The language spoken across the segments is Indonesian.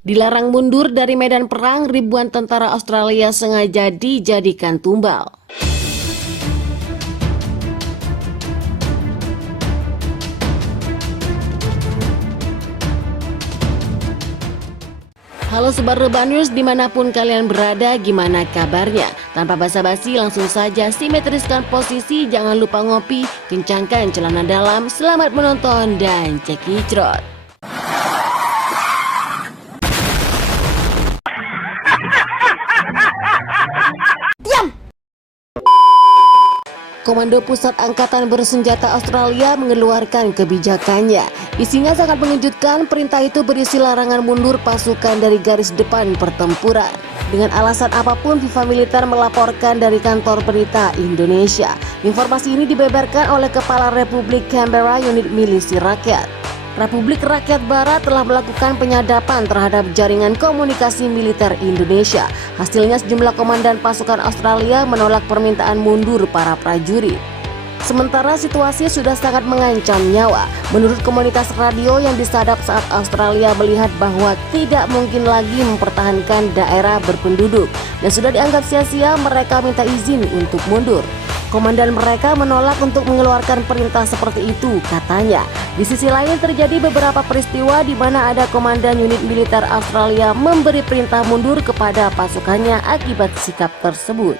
Dilarang mundur dari medan perang, ribuan tentara Australia sengaja dijadikan tumbal. Halo Sobat Rebanus, dimanapun kalian berada, gimana kabarnya? Tanpa basa-basi, langsung saja simetriskan posisi, jangan lupa ngopi, kencangkan celana dalam, selamat menonton dan cekicrot. Komando Pusat Angkatan Bersenjata Australia mengeluarkan kebijakannya. Isinya sangat mengejutkan, perintah itu berisi larangan mundur pasukan dari garis depan pertempuran. Dengan alasan apapun, FIFA Militer melaporkan dari kantor berita Indonesia. Informasi ini dibeberkan oleh Kepala Republik Canberra Unit Milisi Rakyat. Republik Rakyat Barat telah melakukan penyadapan terhadap jaringan komunikasi militer Indonesia. Hasilnya sejumlah komandan pasukan Australia menolak permintaan mundur para prajurit. Sementara situasi sudah sangat mengancam nyawa. Menurut komunitas radio yang disadap saat Australia melihat bahwa tidak mungkin lagi mempertahankan daerah berpenduduk dan sudah dianggap sia-sia, mereka minta izin untuk mundur. Komandan mereka menolak untuk mengeluarkan perintah seperti itu, katanya. Di sisi lain terjadi beberapa peristiwa di mana ada komandan unit militer Australia memberi perintah mundur kepada pasukannya akibat sikap tersebut.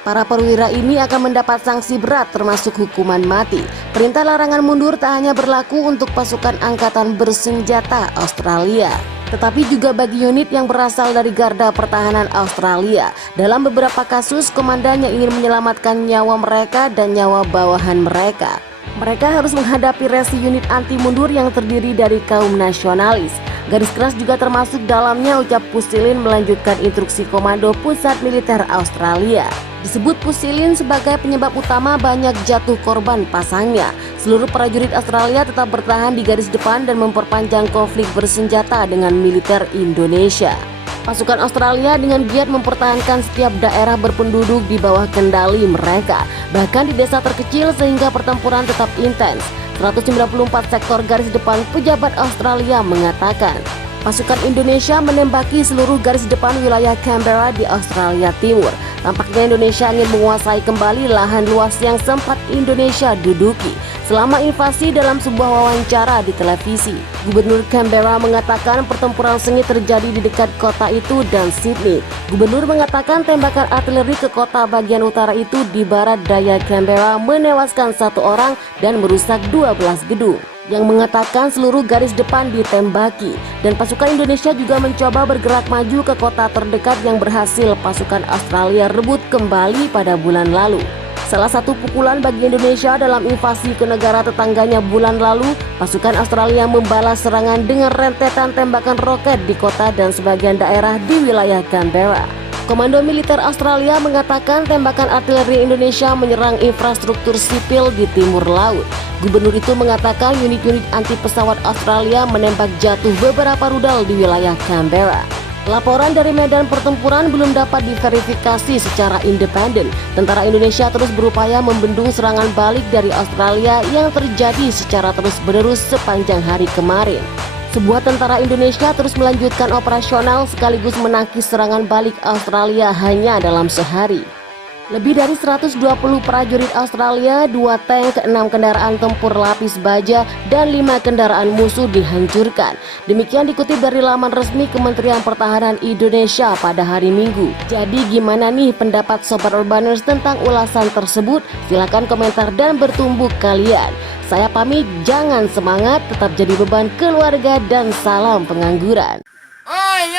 Para perwira ini akan mendapat sanksi berat termasuk hukuman mati. Perintah larangan mundur tak hanya berlaku untuk pasukan angkatan bersenjata Australia, tetapi juga bagi unit yang berasal dari Garda Pertahanan Australia. Dalam beberapa kasus, komandan yang ingin menyelamatkan nyawa mereka dan nyawa bawahan mereka. Mereka harus menghadapi resi unit anti mundur yang terdiri dari kaum nasionalis. Garis keras juga termasuk dalamnya, ucap Pusilin melanjutkan instruksi Komando Pusat Militer Australia. Disebut Pusilin sebagai penyebab utama banyak jatuh korban pasangnya. Seluruh prajurit Australia tetap bertahan di garis depan dan memperpanjang konflik bersenjata dengan militer Indonesia. Pasukan Australia dengan giat mempertahankan setiap daerah berpenduduk di bawah kendali mereka, bahkan di desa terkecil, sehingga pertempuran tetap intens. 194 sektor garis depan pejabat Australia mengatakan pasukan Indonesia menembaki seluruh garis depan wilayah Canberra di Australia Timur. Tampaknya Indonesia ingin menguasai kembali lahan luas yang sempat Indonesia duduki selama invasi. Dalam sebuah wawancara di televisi, Gubernur Canberra mengatakan pertempuran sengit terjadi di dekat kota itu dan Sydney. Gubernur mengatakan tembakan artileri ke kota bagian utara itu di barat daya Canberra menewaskan 1 orang dan merusak 12 gedung, yang mengatakan seluruh garis depan ditembaki, dan pasukan Indonesia juga mencoba bergerak maju ke kota terdekat yang berhasil pasukan Australia rebut kembali pada bulan lalu. Salah satu pukulan bagi Indonesia dalam invasi ke negara tetangganya bulan lalu, pasukan Australia membalas serangan dengan rentetan tembakan roket di kota dan sebagian daerah di wilayah Canberra. Komando Militer Australia mengatakan tembakan artileri Indonesia menyerang infrastruktur sipil di timur laut. Gubernur itu mengatakan unit-unit anti pesawat Australia menembak jatuh beberapa rudal di wilayah Canberra. Laporan dari medan pertempuran belum dapat diverifikasi secara independen. Tentara Indonesia terus berupaya membendung serangan balik dari Australia yang terjadi secara terus-menerus sepanjang hari kemarin. Sebuah tentara Indonesia terus melanjutkan operasional sekaligus menangkis serangan balik Australia hanya dalam sehari. Lebih dari 120 prajurit Australia, 2 tank, 6 kendaraan tempur lapis baja, dan 5 kendaraan musuh dihancurkan. Demikian dikutip dari laman resmi Kementerian Pertahanan Indonesia pada hari Minggu. Jadi gimana nih pendapat Sobat Urbaners tentang ulasan tersebut? Silahkan komentar dan bertumbuk kalian. Saya pamit, jangan semangat, tetap jadi beban keluarga, dan salam pengangguran. Oi.